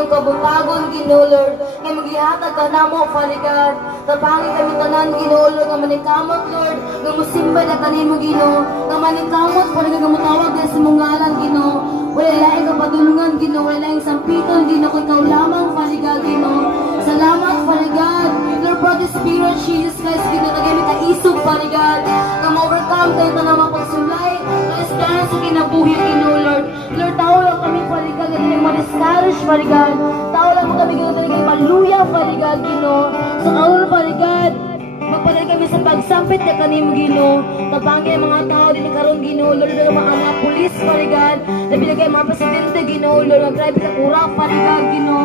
iyang kabutagon, Ginoo Lord, nga magihatag ka namo, Father God. Tabangi kami tanan, Ginoo Lord, nga maningkamot, Lord, nga musimba na kanimo, Ginoo, nga maningkamot, Father God, nga mutawag din sa mong ngalan, Ginoo. Wala laing kapadulungan, Ginoo, wala laing sampiton, Ginoo, kung ikaw lamang, Father God, Ginoo. Salamat, Father God. Lord, for the Spirit, Jesus Christ, Ginoo, nagamit ang isog, Father God, nga ma-overcome tayo na naman pagsulay, na sa kinabuhi, Ginoo, Lord. Lord, tao lang kami, Father God, nga tayo ma-discourage, Father God. Tao lang kami, nga tayo maluya, Father God, Ginoo. So, kaulong, Father God, magpalay kami sa pagsampit na kanimo, Ginoo. Tabangi ang mga tao din karon, Ginoo, Lord, ng mga pulis, Father God, na binagay mga presidente, Ginoo, Lord, mag-drive sa kurap, Father God, Ginoo.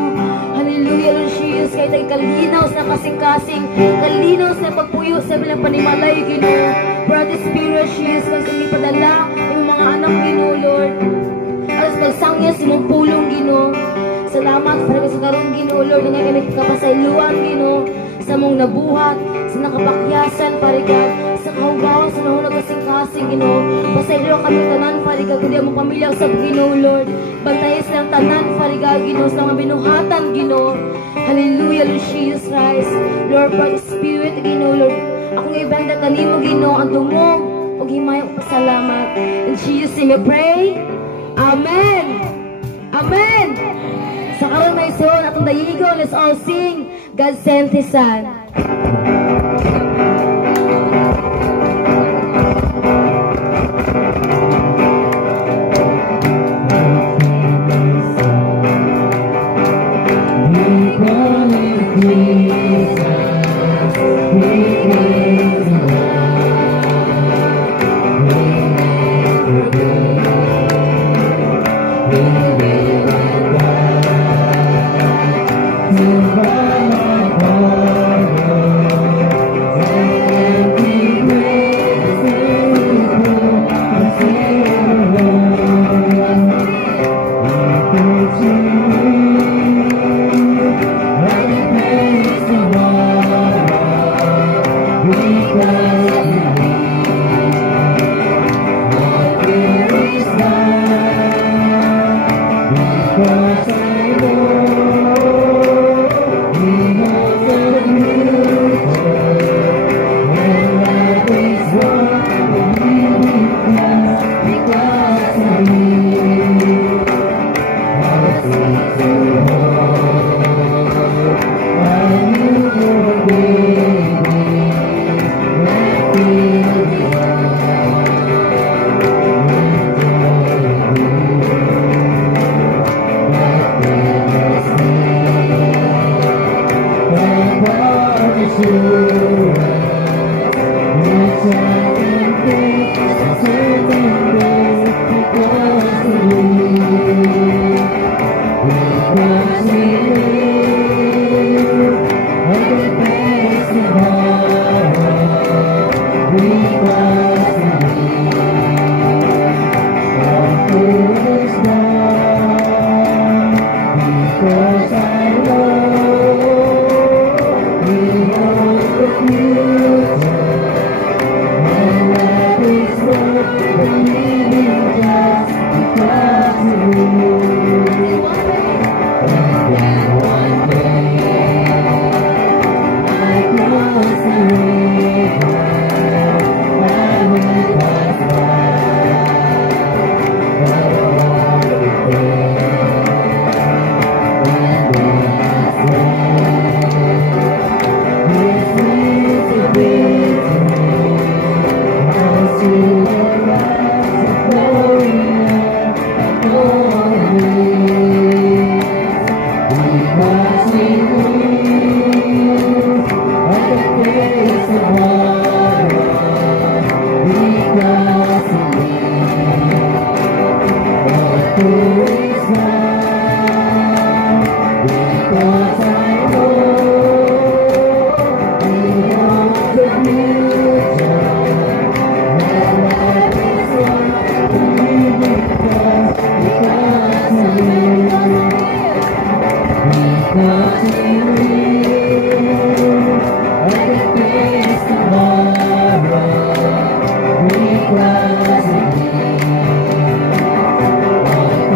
Hallelujah, Lord Jesus, kahit ay kalinaw sa kasing-kasing, kalinaw sa pagpuyo sa bilang panimalay, Ginoo. Brother Spirit, Jesus, kasi hindi padala yung mga anak, Ginoo, Lord. Alas magsangya sa mong pulong, Ginoo. Salamat para sa karong, Ginoo, Lord, nga kami kapasayluan, Ginoo, sa mong nabuhat, sa nakapakyasan, Father God, sa kahugawan, sa nahunag kasing-kasing, Ginoo. Pasaylo kami tanan, Father God, kundi ang mong pamilya sa Ginoo, Lord. Bantayas lang tanan, Father God, Ginoo, sa mga binuhatan, Ginoo. Hallelujah, Lord Jesus Christ. Lord, Brother Spirit, Ginoo, Lord. Akong ibanda kanimo, Ginoo, ang dumog, o himayang pasalamat. In Jesus' name we pray. Amen. Amen. Sa karon may son, atong dayigo, let's all sing, God sent His Son.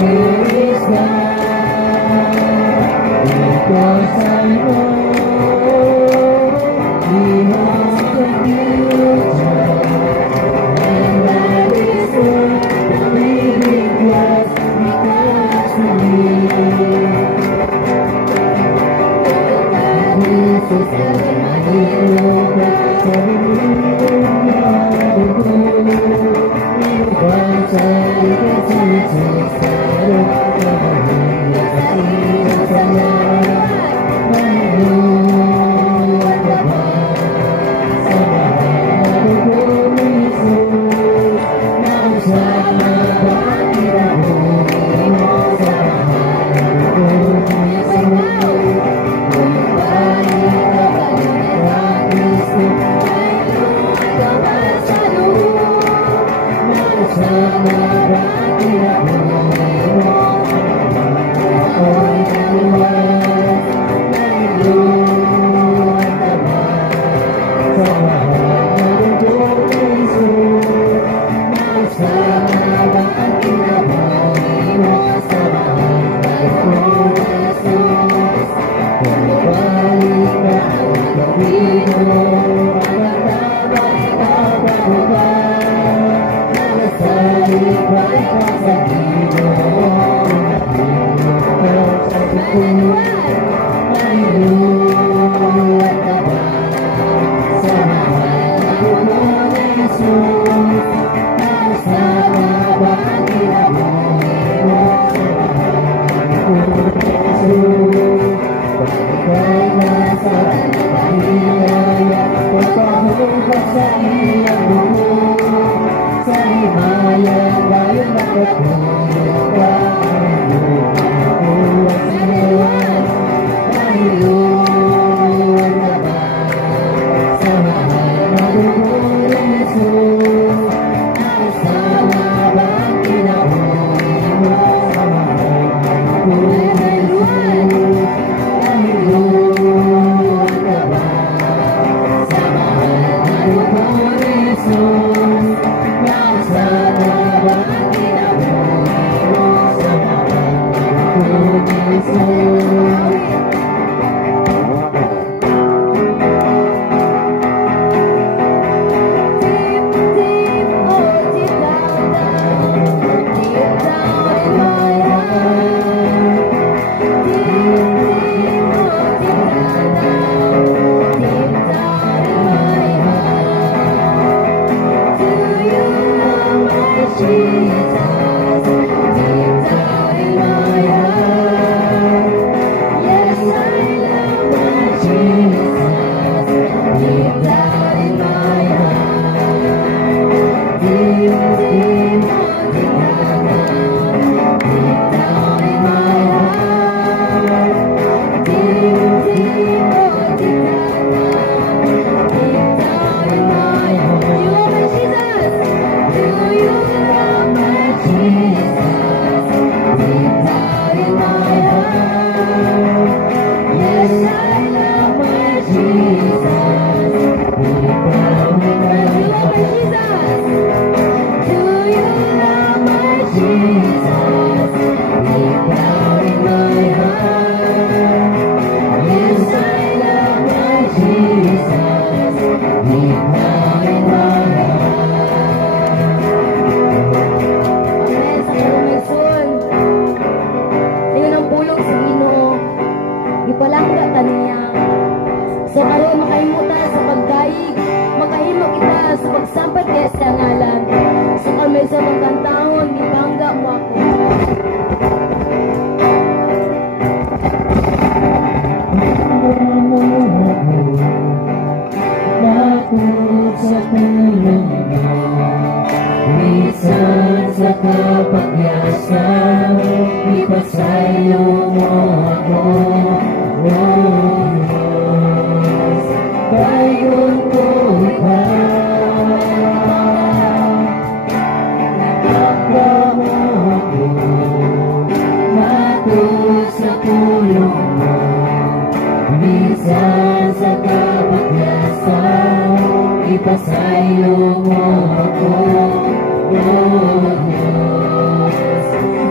Because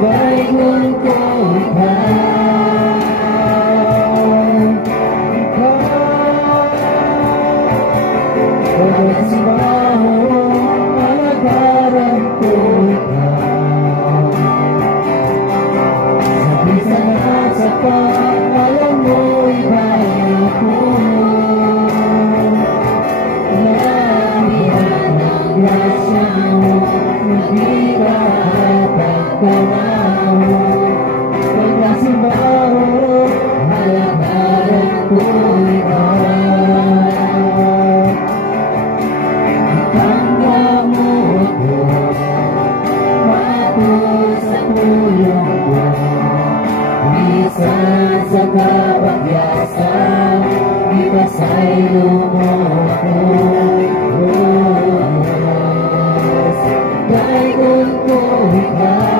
Baikun ko ka namin. Pagkasimbaho, halagaran ko ikaw. Itangga mo ako, matul sa tulong ko. Minsan sa kapagyasan, ipasaylo mo ako. Dahil kung ko ikaw,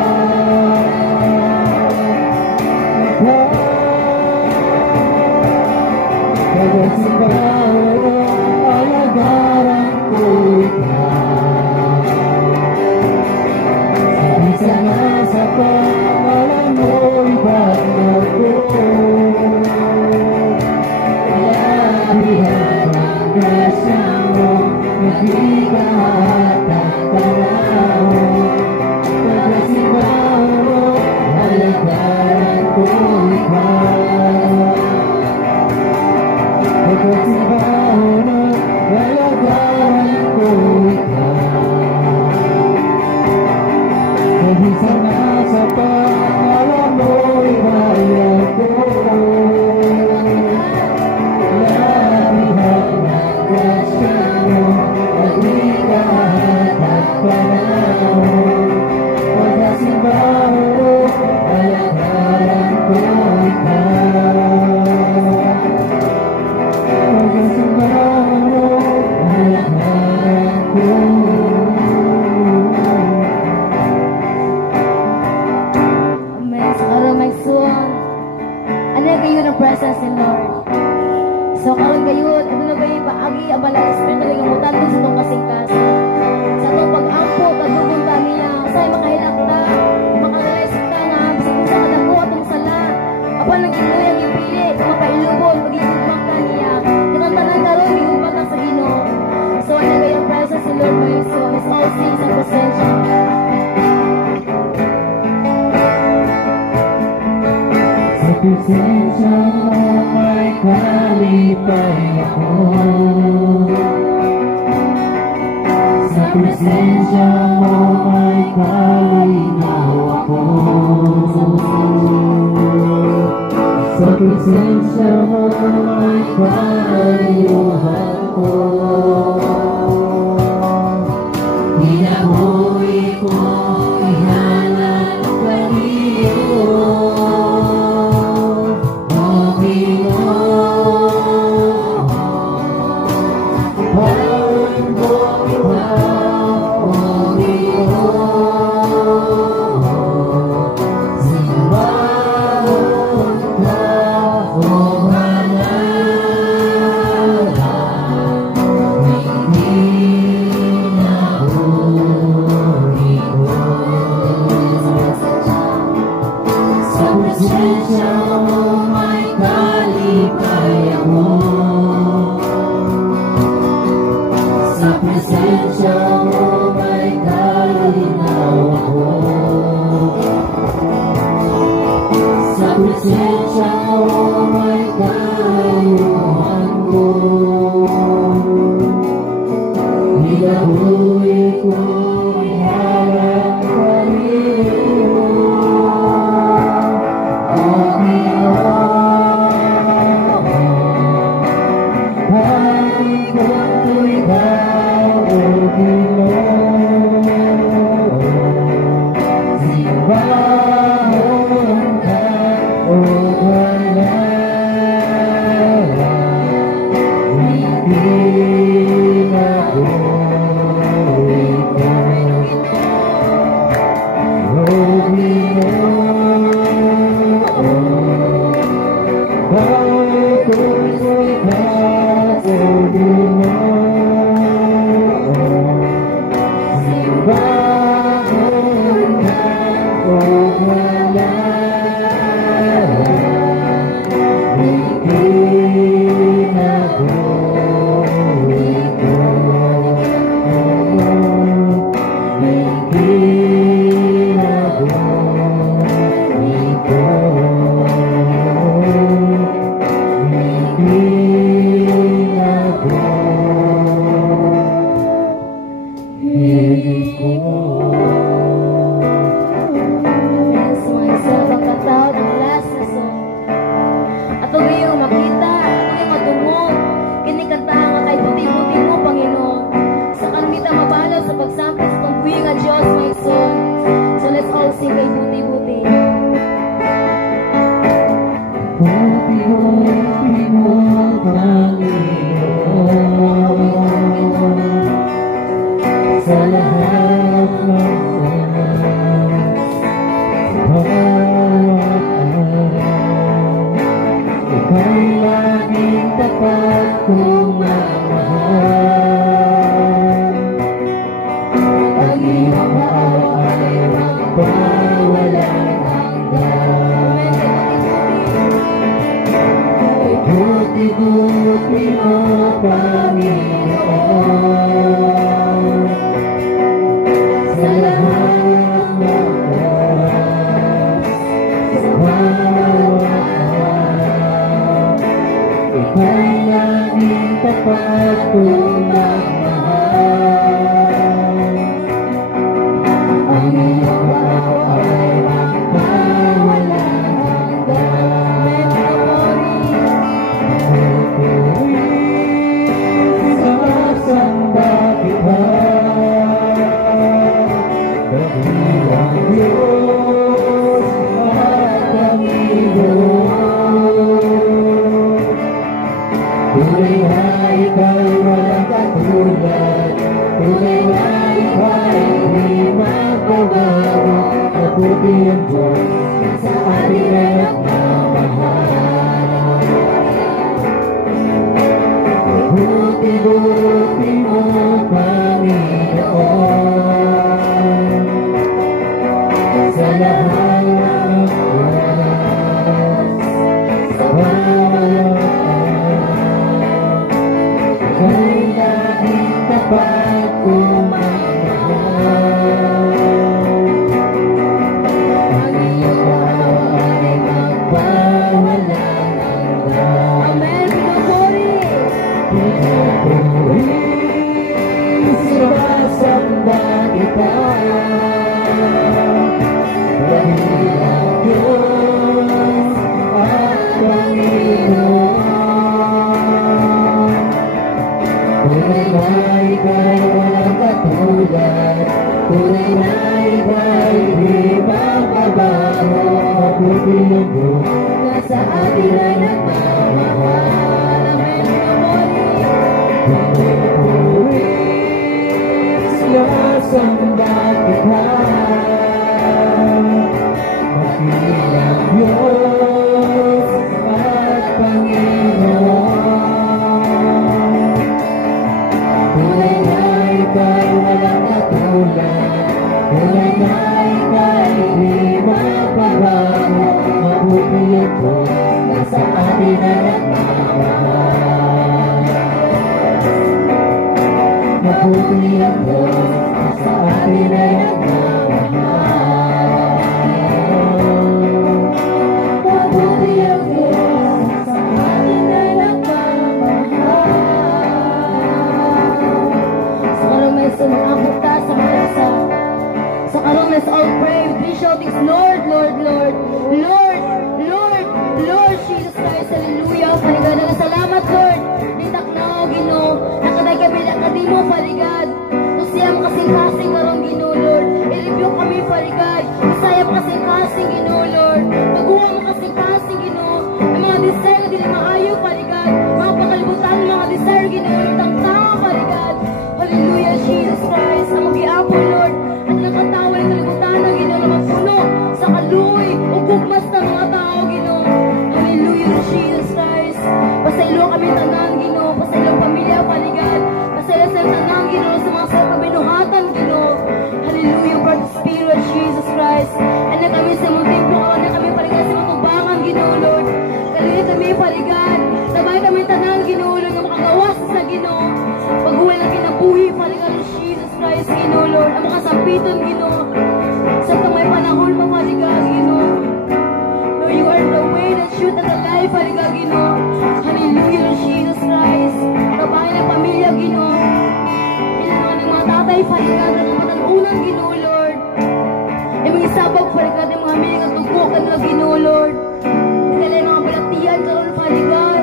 pagkasimbaho, alagaran ko ikaw. Sa nasa pangalan mo ibang ako. Labihan ang grasya mo, nagbigat ang panahon. Pagkasimbaho, halagaran ko ikaw. Pagkasimbaho, halagaran ko ikaw. Dahil sa nasa pangalan mo ibayag ko. Labihan ng grasya mo, nagbigat at panahon. Pagkasimbaho, halagaran ko ikaw. Pagkasimbaho, halagaran ko ikaw. Ano kayo ng presence ni Lord? So karon kayo, ano kayo paagi abala espiritu kayo mutan sa itong kasing-kasing. Sa itong pag-ampo, kadugon ta niya, sa makahilakta, makagalaysikta na, sa kung sa kadako atong sala. Apa nang inuyang ipili, mapailubon, pag-igugmang ka niya. Kinantanan karon, iubat na sa Ginoo. So ano kayo ng presence ni Lord by so His all things and presensya. Sa presensya mo may kalipay ako. Sa presensya mo may kalinaw ako. Sa presensya mo may kaliyuhan ko. Hinahoy ko, ihanap ka niyo. mabuti ang Diyos sa atin ay nagmamahal. Buti-buti mo, Panginoon, sa lahat ng oras, sa bawat kay laging tapat kumamahal. Ang iyong awa ay magpawalang hanggan. Amen. Pinupuri. Pinupuri, sinasamba kita, dahilang Diyos at Panginoon. Tunay na ika'y walang katulad, tunay na ika'y di mababago. Mabuti ang Diyos na sa atin ay nagmamahal. Amen. Pinupuri. Pinupuri, sinasamba kita, dahilang Diyos at Panginoon. Tunay na ika'y walang katulad, tunay na ika'y di mababago. Mabuti ang Diyos na sa atin ay nagmamahal. Mabuti ang Diyos na sa atin ay nagmamahal. Mabuti ang Diyos na sa atin ay nagmamahal. Sa karong may sumangakot ta sa malasa. Sa karong let's all pray. We shout this, Lord, Lord, Lord, Lord, Lord, Lord Jesus Christ. Hallelujah. Paligad na salamat, Lord. Ditak na o Ginoo. Nakadagabila ka di mo, paligad. Tusiyam kasing-kasing karong Ginoo, Lord. I-review kami, paligad. Usayam kasing-kasing Ginoo, Lord. Pag-uwa mo kasing-kasing Ginoo. Ang mga desire na dili maayo, paligad. Mga pakalibutan, mga desire Ginoo, Lord. Ang tama, paligad. Hallelujah, Jesus Christ. Ang mag-iapon, Lord. At nakatawa ng kalibutan ng Ginoo na magpuno sa kaluoy o gugmas ng mga tao, Ginoo. Hallelujah, Jesus Christ. Pasaylo kami tanan, Ginoo. Pasaylo pamilya, paligad. Pasaylo sa tanan, Ginoo. Sa mga sa kabinuhatan, Ginoo. Hallelujah, Lord Spirit, Jesus Christ. Ano kami sa mong templo, ano kami paligad sa mga tubangan, Ginoo, Lord. Kalili kami, paligad. Sabay kami tanan, Ginoo, Lord, na makagawas sa Ginoo. Pag-uwi na kinabuhi, paligad ng Jesus Christ, Ginoo, Lord. Ang mga sampiton, Ginoo. Sa may panahon, paligad, Ginoo. Lord, you are the way, the truth, and the life, paligad, Ginoo. Hallelujah, Lord Jesus Christ. Kabahay ng pamilya, Ginoo. Kailangan ng mga tatay, paligad, ng mga tanunan, Ginoo, Lord. Yung mga isabag, paligad, ng mga miling at tugukan na, Ginoo, Lord. Naglalay mga balaktiyan, karoon, paligad.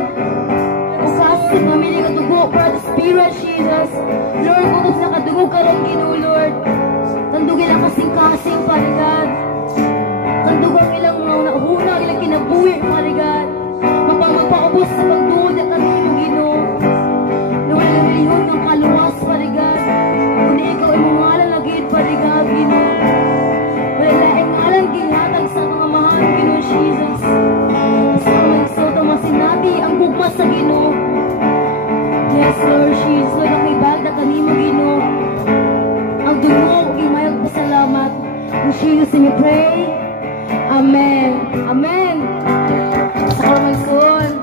Bukas, mga miling at tugo, for the Spirit, Jesus. Lord, kutos na kadugog karoon, Ginoo, Lord. Tandugin ang kasing-kasing, paligad. Tandugin ilang mga nauna, ilang kinabuhi, paligad. Magpaubos sa pagduod at kanino, Ginoo. Nawala lihon ng kaluwas, paligad. Kung ikaw ay mungalan lagid, paligad, Ginoo. Wala laing ngalan, ginhatag sa mga mahal, Ginoo, Jesus. Sa magsoto masinati ang bugmas sa Ginoo. Yes, Lord Jesus, Lord, nakibag na kanino, Ginoo. Ang dugo, imayag pasalamat. In Jesus' name we pray. Amen. Amen. Sa karamason.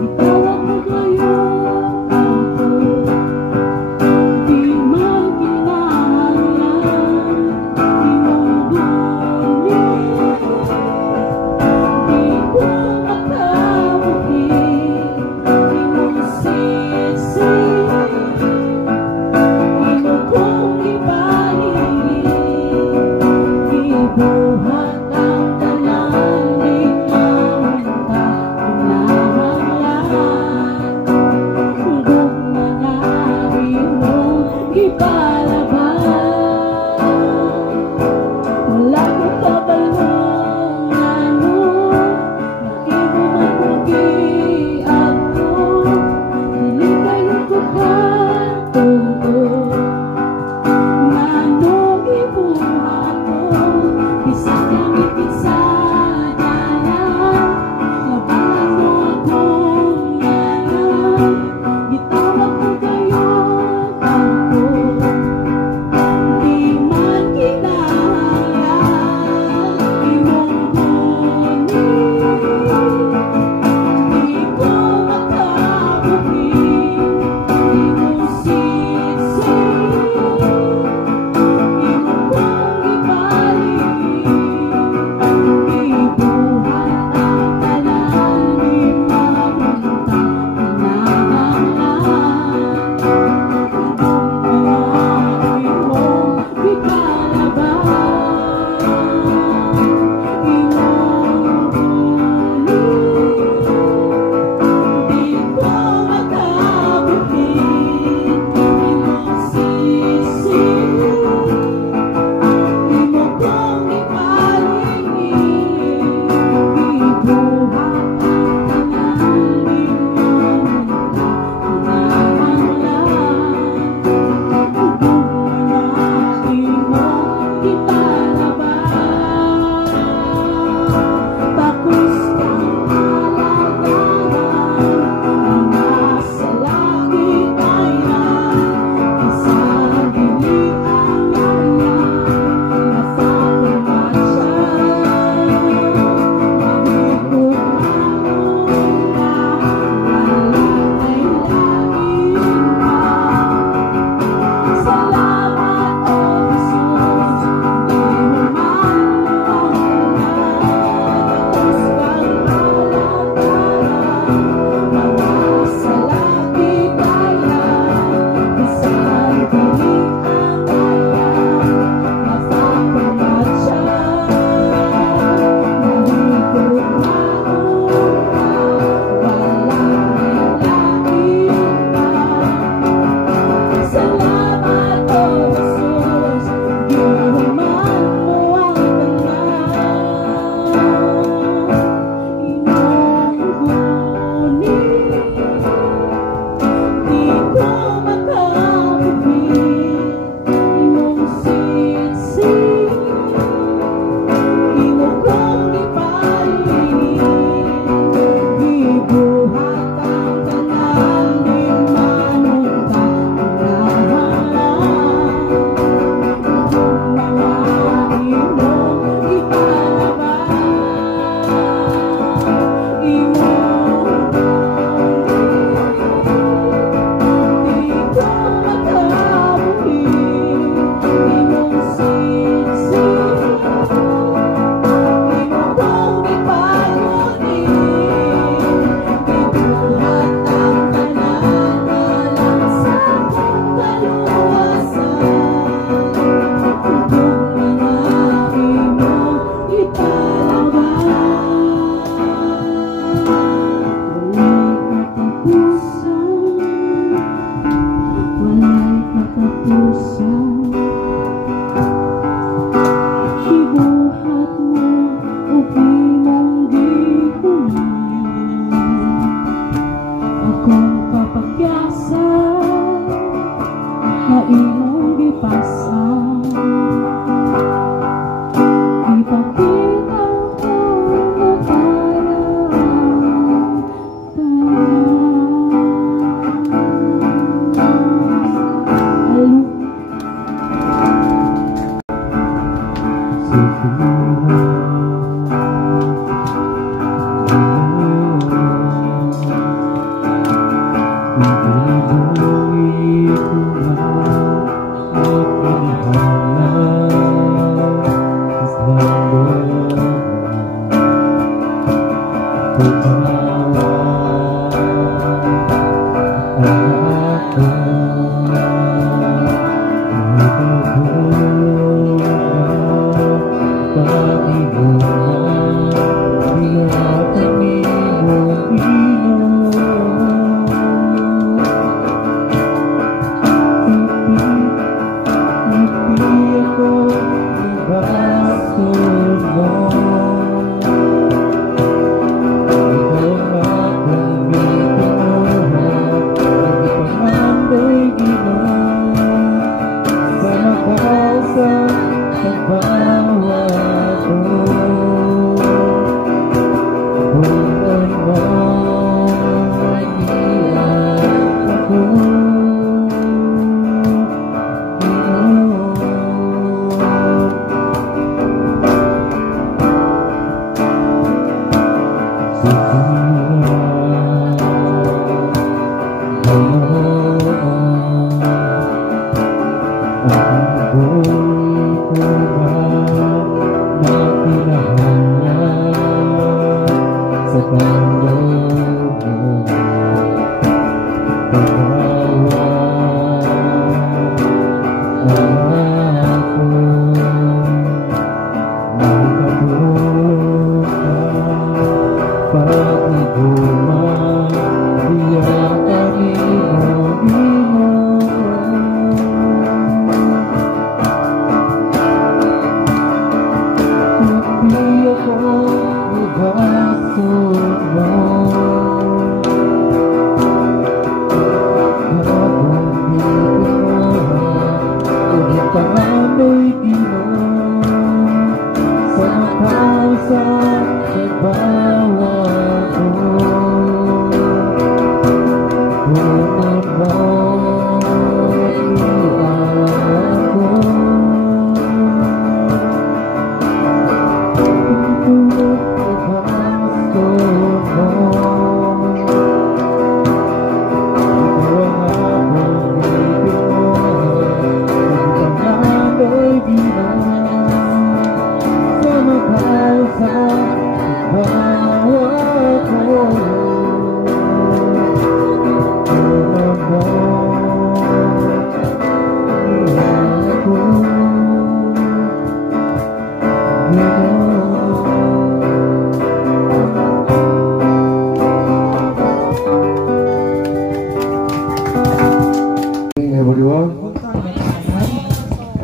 Ikaw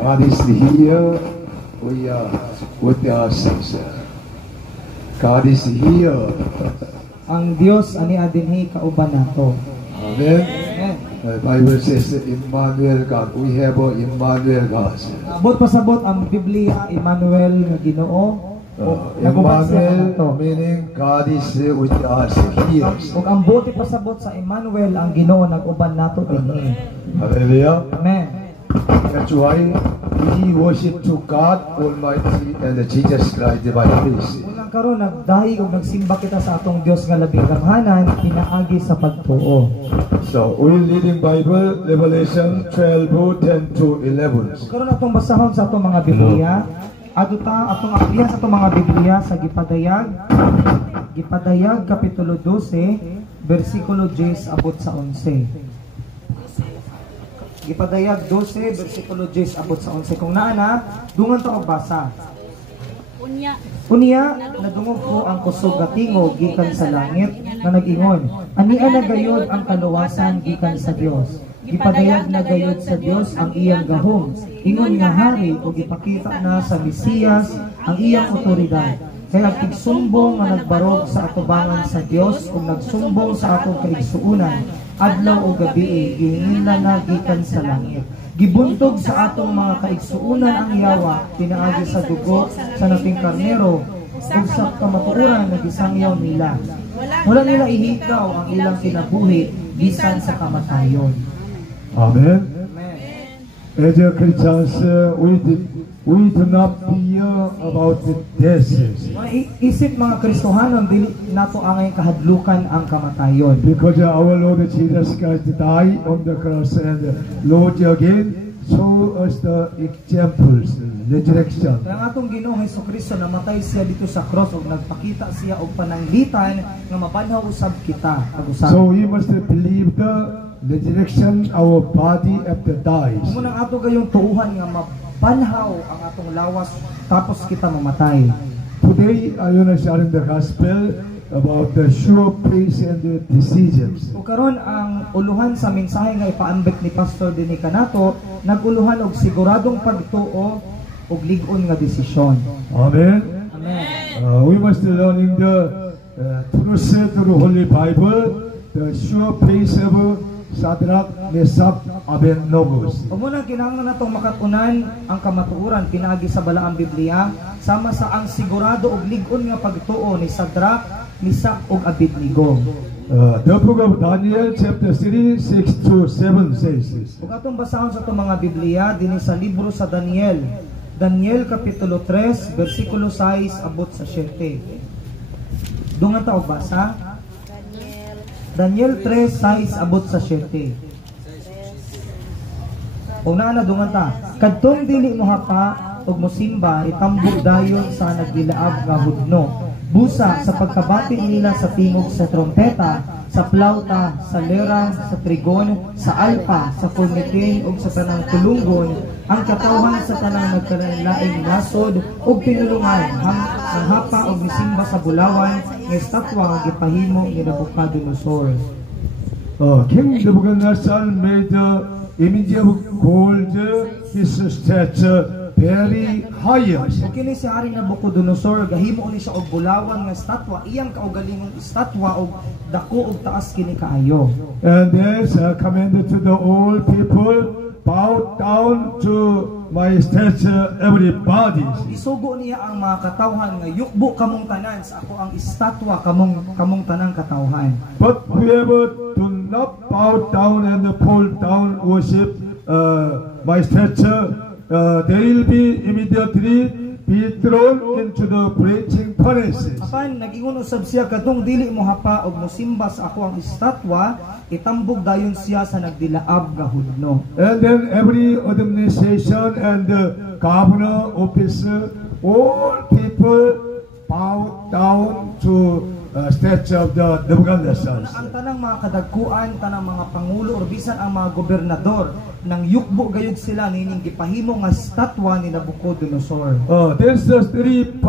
God is here. We are with ourselves. God is here. Ang Dios ani adinhi kauban nato. Amen. Amen. The Bible says Emmanuel God. We have a Emmanuel God. Abot pasabot ang Biblia Emmanuel nga Ginoo. Emmanuel meaning God is with us here. Ug ang buti pasabot sa Emmanuel ang Ginoo nag-uban nato dinhi. Hallelujah. Amen. That's why we worship to God Almighty and Jesus Christ by faith. Unang karon nagdahi ug nagsimba kita sa atong Dios nga labing gamhanan pinaagi sa pagtuo. So we read in Bible Revelation 12:10 to 11. Karon atong basahon sa atong mga Biblia. Atong aplihan sa atong mga Biblia sa Gipadayag kapitulo 12 bersikulo 10 abot sa 11. Gipadayag 12 bersikulo 10 abot sa 11. Kung naa na, dungan ta og basa. Unya nadungog ko ang kusog nga tingog gikan sa langit nga nag-ingon, ania na gayud ang kaluwasan gikan sa Dios. Gipadayag na gayud sa Dios ang iyang gahom. Ingon nga hari o gipakita na sa Mesiyas ang iyang otoridad. Kaya tigsumbong nga nagbarog sa atubangan sa Dios ug nagsumbong sa atong kaigsuunan adlaw o gabi gihinila na gikan sa langit. Gibuntog sa atong mga kaigsuunan ang yawa pinaagi sa dugo sa naping karnero ug sa kamatuoran na gisangyaw nila. Wala nila ihikaw ang ilang kinabuhi bisan sa kamatayon. Amen. As a Christians, we do not fear about the death. Isip mga Kristohanon, dili nato angay kahadlukan ang kamatayon. Because our Lord Jesus Christ died on the cross and rose again, show us the examples, resurrection. Kaya nga itong Ginoong Hesukristo, namatay siya dito sa cross o nagpakita siya og pananglitan nga mabanhaw usab kita. So we must believe the resurrection our body after dies. Kung nang ato gayong tuuhan nga mabanhaw ang atong lawas tapos kita mamatay. Today I want to share in the gospel about the sure faith and the decisions. O karon ang uluhan sa mensahe nga ipaambit ni Pastor Denny Canato, naguluhan og siguradong pagtuo og lig-on nga desisyon. Amen. Amen. We must learn in the truth through Holy Bible the sure faith of Shadrach, Meshach, Abednego. O muna kinahanglan natong makatunan ang kamatuoran pinaagi sa balaang Biblia sama sa ang sigurado og lig-on nga pagtuo ni Shadrach, Meshach ug Abednego. The book of Daniel chapter 3, 6 to 7 says this. Kung atong basahon sa itong mga Biblia dinhi sa libro sa Daniel, Daniel kapitulo 3 bersikulo 6 abot sa 7. Dungan ta og basa. Daniel 3:6 abot sa 7. Una na dungan ta. Kadtong dili mo hapa ug mosimba itambog dayon sa nagdilaab nga hudno. Busa sa pagkabati nila sa tingog sa trompeta, sa plauta, sa lera, sa trigon, sa alpa, sa kurnitin ug sa tanang tulunggon, ang katawhan sa tanang nagkalain-laing nasod ug pinulungan ang hapa ug misimba sa bulawan nga estatwa nga gipahimo ni Nabucodonosor. King Nebuchadnezzar made the image of gold his statue very higher. O kini si Haring Nabucodonosor gahimo ni siya og bulawan nga estatwa, iyang kaugalingong estatwa og dako og taas kini kaayo. And there's a command to the all people, bow down to my statue, everybody. Isugo niya ang mga katawhan nga yukbo kamong tanan sa ako ang estatwa kamong tanang katawhan. But whoever do not bow down and fall down worship my statue, they will be immediately be thrown into the blazing furnaces. Apan nag-ingon usab siya kadtong dili mo hapa og mosimba sa ako ang estatwa, itambog dayon siya sa nagdilaab nga hudno. And then every administration and governor, officer, all people bow down to statue of the Nebuchadnezzar. Ang tanang mga kadagkuan, tanang mga pangulo or bisan ang mga gobernador nang yukbo gayud sila nining gipahimo nga estatwa ni Nabucodonosor. There's the 3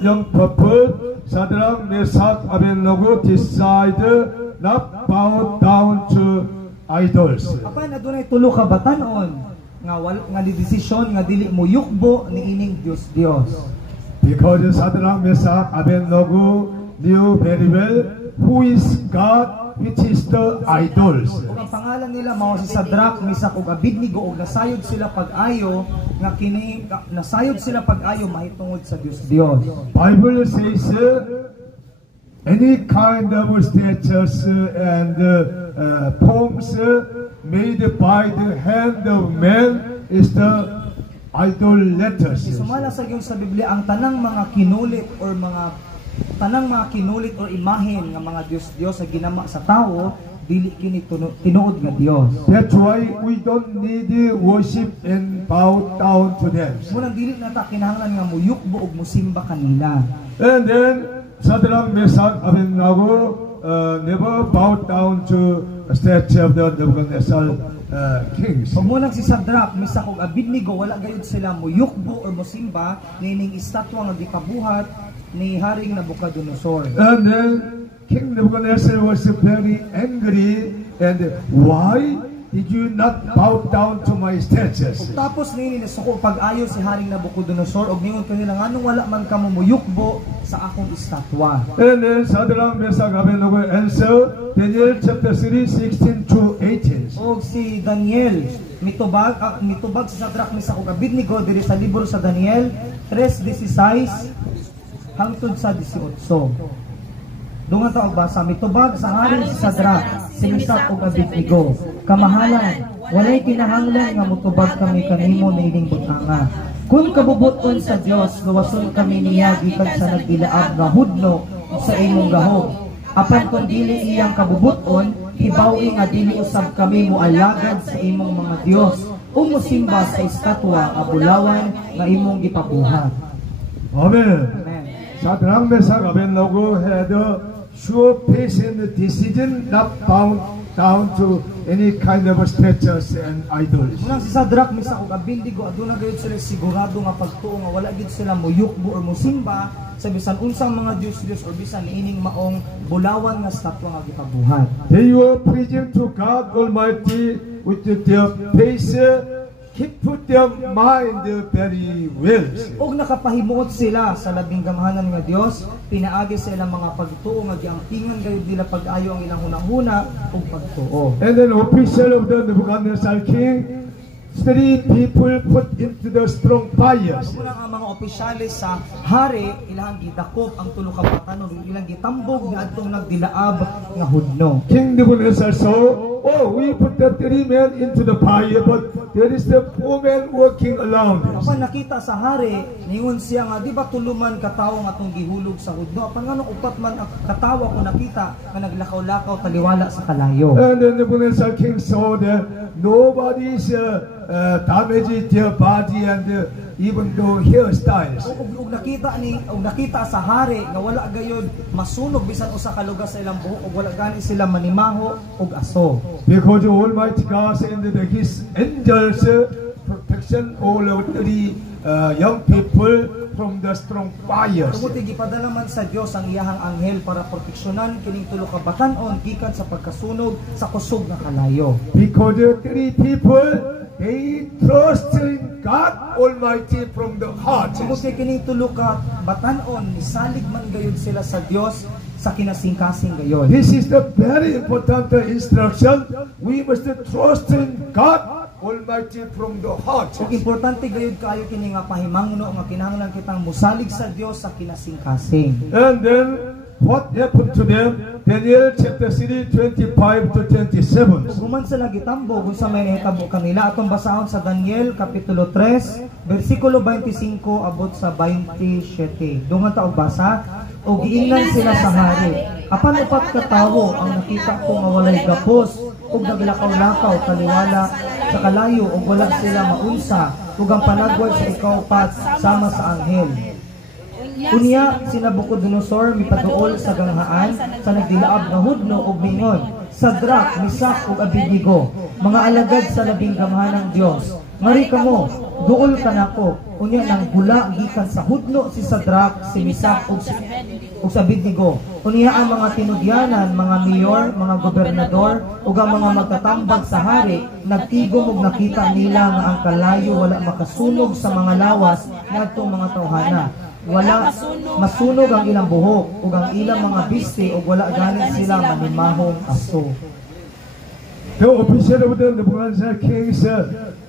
young couple, Shadrach, Meshach, Abednego, decide not bow down to idols. Apan adunay tulo ka batan-on nga desisyon nga dili mo yukbo ni ining Dios. Because Shadrach, Meshach, Abednego knew very well who is God, which is the idols. Ug ang pangalan nila mao si Shadrach, Meshach ug Abednego ug nasayod sila pag-ayo nga kini nasayod sila pag-ayo mahitungod sa Dios. Bible says any kind of statues and forms made by the hand of man is the idolaters. Sumala sa gyud sa Biblia ang tanang mga kinulit or imahen nga mga Dios sa ginama sa tao dili kini tinuod nga Dios. That's why we don't need worship and bow down to them. Munang dili nata kinahanglan nga muyukbo ug musimba kanila. And then Shadrach, Meshach, Abednego never bowed down to a statue of the Nebuchadnezzar kings. Pamunang si Shadrach, Meshach ug Abednego wala gayud sila muyukbo or musimba nining estatwa nga gikabuhat ni Haring Nabucodonosor. And then King Nebuchadnezzar was very angry. And why did you not bow down to my statues? Tapos nini nasuko pag-ayo si Haring Nabucodonosor og ningon kanila nganong wala man kamo muyukbo sa akong estatwa. And then Shadrach, Meshach, Abednego answer Daniel chapter 3, 16 to 18. Og si Daniel mitubag si Shadrach, Meshach ug Abednego diri sa libro sa Daniel 3:16 hangtod sa 18. Dungan ta og basa, mitubag sa haring si Shadrach, si Meshach ug Abednego, kamahalan, walay kinahanglan nga mutubag kami kanimo niining butanga. Kung kabubuton sa Dios, luwason kami niya gikan sa nagdilaab nga hudno sa imong gahom. Apan kung dili iyang kabubuton, hibawi nga dili usab kami moalagad sa imong mga Dios o mosimba sa estatwa nga bulawan nga imong gipabuhat. Amen. Amen. Shadrach, Meshach, Abednego had a sure faith in the decision, not bound down to any kind of statues and idols. Muna si Shadrach, Meshach ug Abednego aduna gayud sila sigurado nga pagtuo nga wala gid sila muyukbo or mosimba sa bisan unsang mga Dios or bisan niining maong bulawan nga estatwa nga gipabuhat. They were preaching to God Almighty with their faith. He put their mind very well. Og nakapahimuot sila sa labing gamhanan nga Dios, pinaagi sa ilang mga pagtuo nga giangkingan gayud nila pag-ayo ang ilang hunahuna ug pagtuo. And then official of the Nebuchadnezzar king, 3 people put into the strong fires. Muna ang mga opisyalis sa hari ilang gidakop ang tulo ka batanon ilang gitambog niadtong nagdilaab nga hudno. King Nebuchadnezzar saw, oh, we put the 3 men into the fire, but there is the 4 men working around us. Apan nakita sa hari, ningon siya nga, di ba tuluman katawo nga atong gihulog sa hudno? Apan nga nung upat man ang katawa ko nakita nga naglakaw-lakaw taliwala sa kalayo. And then Nebuchadnezzar king saw that nobody is damaged their body and even though hairstyles. Ug nakita sa hari nga wala gayud masunog bisan usa ka lugar sa ilang buhok ug wala gani sila manimaho ug aso. Because the Almighty God sent His angels protection all of the young people from the strong fires. Tungod gipadala man sa Dios ang iyahang anghel para proteksyonan kining tulo ka batan-on gikan sa pagkasunog sa kusog nga kalayo. Because the 3 people, they trust in God Almighty from the heart. Tungod kining tulo ka batan-on nisalig man gayud sila sa Dios sa kinasingkasing gayon. This is the very important instruction. We must trust in God Almighty from the heart. Ug importante gayud kaayo kini nga pahimangno nga kinahanglan kitang musalig sa Dios sa kinasingkasing. And then what happened to them? Daniel chapter 3, 25 to 27. Human sila gitambog kung sa may nahitabo kanila atong basahon sa Daniel kapitulo 3 bersikulo 25 abot sa 27. Dungan ta og basa. O giingnan sila sa hari. Apan upat ka tawo ang nakita ko nga walay gapos ug naglakaw-lakaw taliwala sa kalayo ug wala sila maunsa ug ang panagwad sa ikaupat sama sa anghel. Unya si Nabucodonosor mipaduol sa ganghaan sa nagdilaab nga hudno ug mingon, Shadrach, Meshach ug Abednego, mga alagad sa labing gamhanang Dios. Ngari kamo, duol ka nako. Unya nang bula gikan sa hudno si Shadrach, si Meshach ug sa Abednego. Unya ang mga tinudyanan, mga mayor, mga gobernador ug ang mga magtatambag sa hari nagtigom ug nakita nila nga ang kalayo wala makasunog sa mga lawas ngadtong mga tawhana. Wala masunog ang ilang buhok ug ang ilang mga biste ug wala ganin sila manimahong aso. The official of the Nebuchadnezzar kings,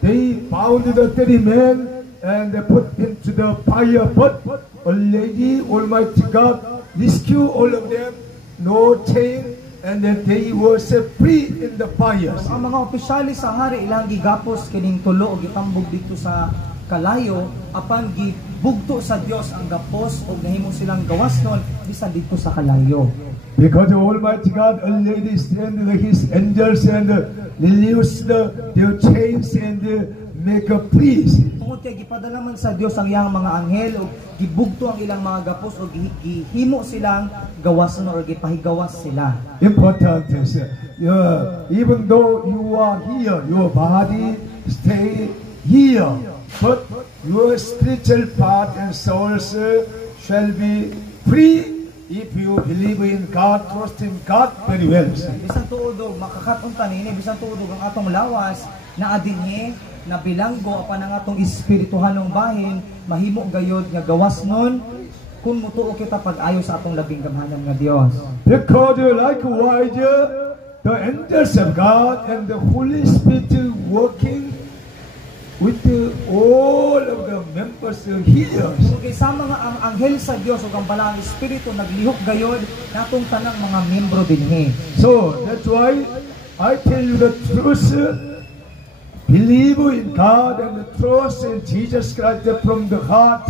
they bound the 3 men and they put into the fire, but Almighty God rescue all of them, no chain, and then they were set free in the fires. Ang mga opisyalis sa hari ilang gigapos kining tulo og gitambog dito sa kalayo apan gibugto sa Dios ang gapos ug nahimo silang gawasnon bisan dito sa kalayo. Because the Almighty God already sent His angels and release their chains and make a peace. Tungod kay gipadala man sa Dios ang iyang mga anghel ug gibugto ang ilang mga gapos ug gihimo silang gawason or gipahigawas sila. Important is even though you are here, your body stay here, but your spiritual part and souls shall be free if you believe in God, trust in God very well. Bisan tuod og makakaton tanini, bisan tuod og ang atong lawas na adinhi na bilanggo apan ang atong espirituhanong bahin mahimo gayod nga gawasnon kung mutuo kita pag-ayo sa atong labing gamhanan nga Dios. Because likewise the angels of God and the Holy Spirit working with all of the members here. Okay, sama nga ang anghel sa Dios ug ang balaang espiritu naglihok gayod natong tanang mga miyembro dinhi. So that's why I tell you the truth. Believe in God and trust in Jesus Christ from the heart,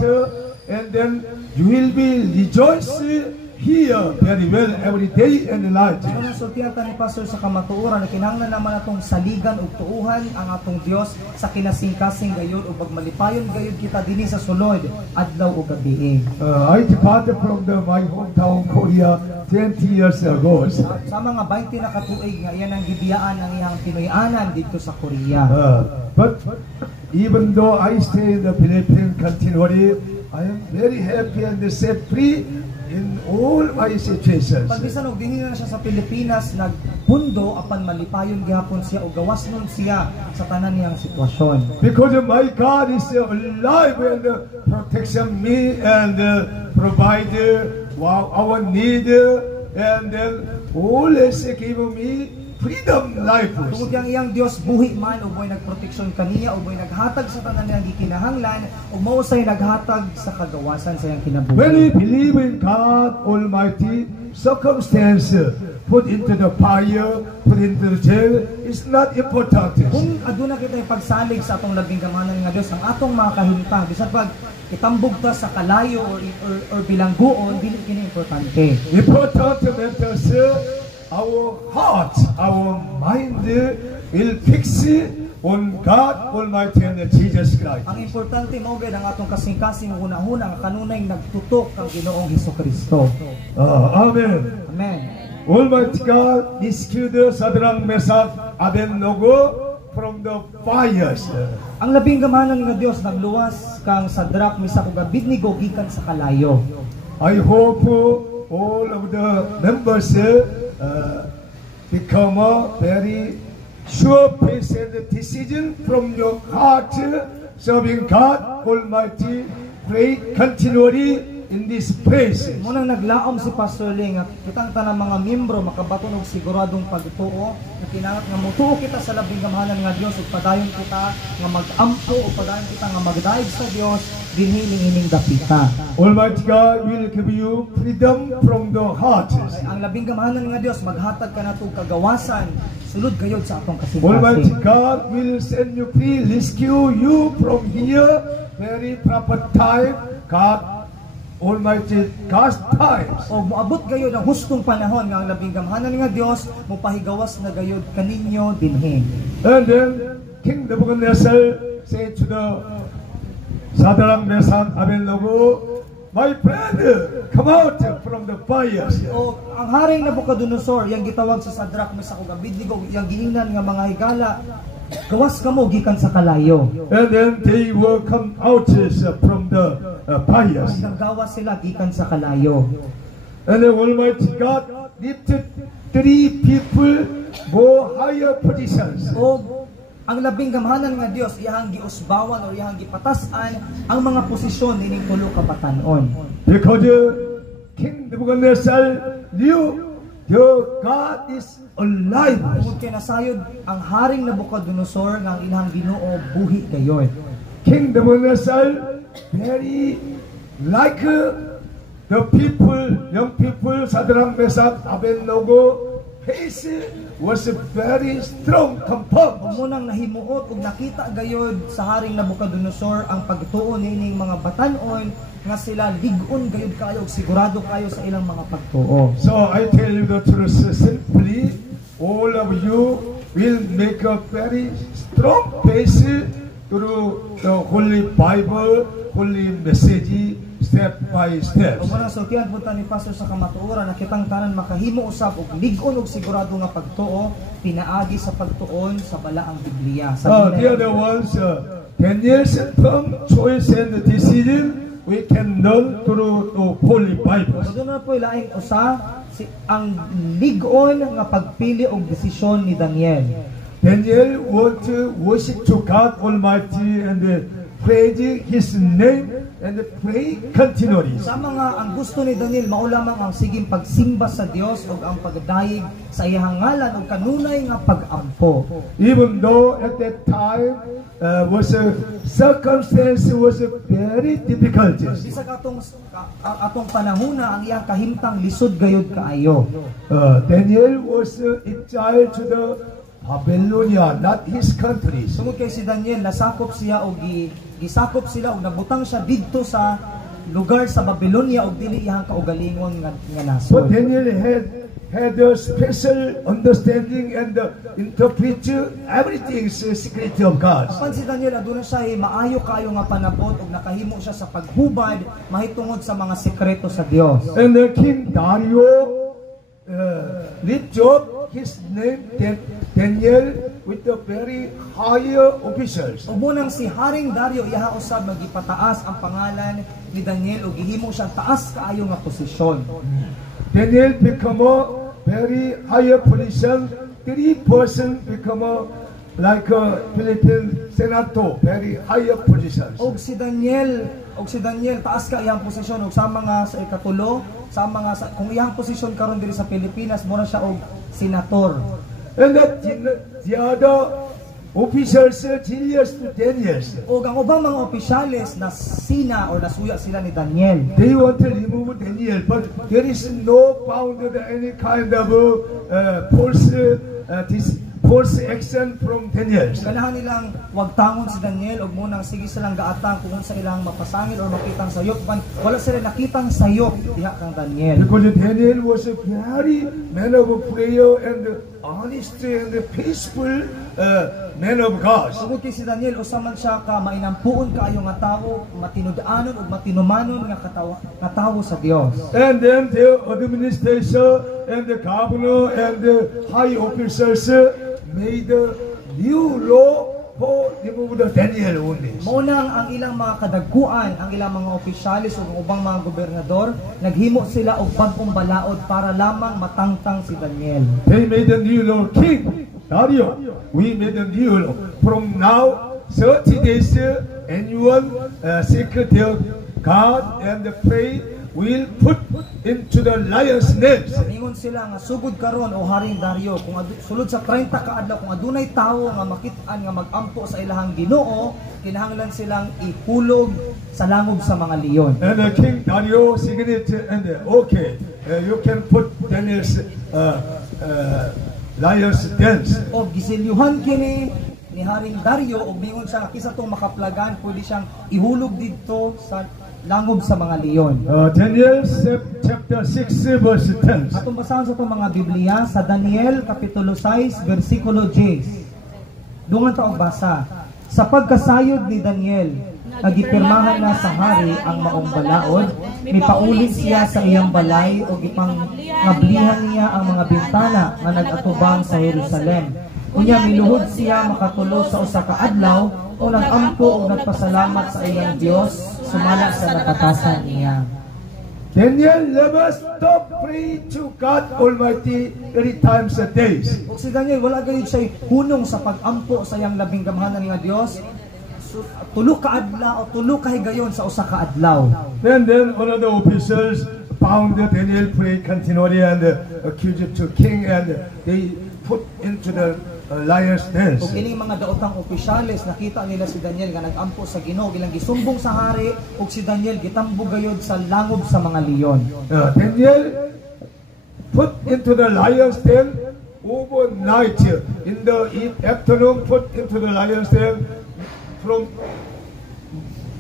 and then you will be rejoicing, hear very well every day and night. Ano nang sultihan ta ni Pastor sa kamatuoran na kinahanglan naman atong saligan ug tuuhan ang atong Dios sa kinasing-kasing gayud ug magmalipayon gayud kita dinhi sa sulod adlaw ug gabi. I departed from my hometown Korea 20 years ago. Sa mga 20 na katuig nga iyan ang gibiyaan ang iyang Pinoy-anan dito sa Korea. But even though I stay in the Philippines continually, I am very happy and set free in all my situations. Pagbisan og dinhi na siya sa Pilipinas nagpundo apan malipayon gihapon siya ug gawas nun siya sa tanan niyang sitwasyon. Because my God is alive and protection me and provide our need and always give me freedom life. Tungod yang iyang Dios buhi man ug mo'y nagproteksyon kaniya ug mo'y naghatag sa tanan niyang gikinahanglan ug mao say naghatag sa kagawasan sa iyang kinabuhi. When we believe in God Almighty, circumstance put into the fire, put into the jail is not important. Kung aduna kita pagsalig sa atong labing gamanan nga Dios ang atong mga kahimtang bisan pag itambog ta sa kalayo or bilangguon dili kini importante. Important matters our heart, our mind will fix on God Almighty and Jesus Christ. Ang importante mao gid ang atong kasing-kasing hunahuna nga kanunay nagtutok kang Ginoong Hesukristo. Amen. Amen. Almighty God rescued Shadrach, Meshach, Abednego from the fires. Ang labing gamanan nga Dios nagluwas kang Shadrach, Meshach ug Abednego gikan sa kalayo. I hope all of the members become a very sure faith and decision from your heart, serving God Almighty, pray continually in this place. Munang naglaom si Pastor Ling nga kitang tanang mga miyembro makabaton og siguradong pagtuo nga kinahanglan nga mutuo kita sa labing gamanan nga Dios ug padayon kita nga mag-ampo ug padayon kita nga magdaig sa Dios dinhi ining dapita. Almighty God will give you freedom from the heart. Ang labing gamanan nga Dios maghatag kanato kagawasan sulod gayud sa atong Almighty kasing-kasing. God will send you free, rescue you from here very proper time. God Almighty God's times. O moabot gayud ang hustong panahon nga ang labing gamanan nga Dios mopahigawas na gayud kaninyo dinhi. And then King Nebuchadnezzar said to the Shadrach, Meshach, Abednego, my friend, come out from the fires. O ang haring Nabucodonosor yang gitawag sa Shadrach, Meshach ug Abednego yang giingnan nga mga higala gawas kamo gikan sa kalayo. And then they will come out from the fires. Nagawas sila gikan sa kalayo. And the Almighty God lifted 3 people more higher positions. O ang labing gamanan nga Dios iyang giusbawan o iyang gipatasan ang mga posisyon nining tulo ka batan-on. Because King Nebuchadnezzar knew your God is alive. Tungod kay nasayod ang haring Nabucodonosor nga ang ilang Ginoo buhi gayon. King Nebuchadnezzar very like the people, young people, Shadrach, Meshach, Abednego, his was very strong, confirmed. Munang nahimuot ug nakita gayod sa haring Nabucodonosor ang pagtuo nining mga batan-on nga sila ligon gayud kayo ug sigurado kayo sa ilang mga pagtuo. So I tell you the truth simply, all of you will make a very strong faith through the Holy Bible, Holy Message, step by step. Ug munang sultihan punta ni Pastor sa kamatuoran na kitang tanan makahimo usab og ligon ug sigurado nga pagtuo pinaagi sa pagtuon sa balaang Biblia. The other ones, Daniel's firm choice and decision we can learn through the Holy Bible. So doon na po ilaing usa ang ligon nga pagpili og desisyon ni Daniel. Daniel want to worship to God Almighty and praise His name and pray continually. Sa mga ang gusto ni Daniel mao lamang ang siging pagsimba sa Dios ug ang pagdayeg sa iyang ngalan ug kanunay nga pag-ampo. Even though at that time was a circumstance was very difficult. Bisag atong panahona ang iyang kahimtang lisod gayud kaayo. Daniel was exiled to the Babylonia, not his countries. Tungod kay si Daniel nasakop siya og gisakop sila og nabutang siya didto sa lugar sa Babylonia ug dili iyang kaugalingon nga So nasod. Daniel had a special understanding and interpret everything is the secret of God. Apan si Daniel aduna siya maayo kayo nga panabot ug nakahimo siya sa paghubad mahitungod sa mga sekreto sa Dios. And King Dario lift up his name Daniel with the very higher officials. Ug munang si Haring Dario iyaha usab magipataas ang pangalan ni Daniel ug gihimo siyang taas kaayo nga posisyon. Daniel become a very higher position. 3 person become like a Philippine senator, very higher positions. Og si Daniel taas ka iyang posisyon og sama nga sa ikatulo, sama nga sa kung iyang posisyon karon diri sa Pilipinas mura siya og senator. And the other officials jealous to Daniel. Og ang ubang mga opisyales na sina or nasuya sila ni Daniel. They want to remove Daniel, but there is no found any kind of false action from Daniel. Ganahan nilang wag tangon si Daniel og munang sige silang gaatang kung sa ilang mapasangil or makitang sayop man wala sila nakitang sayop diha kang Daniel. Because Daniel was a very man of prayer and honest and peaceful man of God. Sugod kay si Daniel usaman siya ka mainampuon kaayo nga tawo, matinud-anon ug matinumanon nga tawo sa Dios. And then the administration and the governor and the high officers made a new law for remove the Daniel only. Maunang ang ilang mga kadagkuan, ang ilang mga opisyalis ug ubang mga gobernador, naghimo sila og bagong balaod para lamang matangtang si Daniel. They made a new law. King Dario, we made a new law. From now, 30 days, anyone seek their God and pray will put into the lion's nest. Ingon sila nga sugod karon o Haring Dario kung sulod sa 30 ka adlaw kung adunay tawo nga makit-an nga magampo sa ilahang Ginoo, kinahanglan silang ihulog sa langub sa mga leon. And King Dario signature and okay, you can put Daniel's lion's dens. O gisilyuhan kini ni Haring Dario og mingon siya nga kisa tong makaplagan pwede siyang ihulog didto sa langub sa mga leon. Daniel chapter 6 verse 10. Atong basahan sa itong mga Biblia sa Daniel kapitulo 6 versikulo 10. Dungan ta og basa. Sa pagkasayod ni Daniel, nagipirmahan na sa hari ang maong balaod, mipaulit siya sa iyang balay o ipangablihan niya ang mga bintana nga nagatubang sa Jerusalem. Unya miluhod siya makatulo sa usa ka adlaw o nag-ampo o nagpasalamat sa iyang Dios sumala sa nakatasan niya. Daniel never stop praying to God Almighty 3 times a day. O si Daniel wala gayud siya hunong sa pag-ampo sa iyang labing gamhanan nga Dios. Tulo ka adlaw o tulo ka higayon sa usa ka adlaw. Then one of the officers found Daniel pray continually and accused it to king and they put into the lion's den. Kung ining mga daotang opisyales nakita nila si Daniel nga nag-ampo sa Ginoo ilang gisumbong sa hari ug si Daniel gitambog gayud sa langob sa mga leon. Daniel put into the lion's den overnight. In the afternoon put into the lion's den from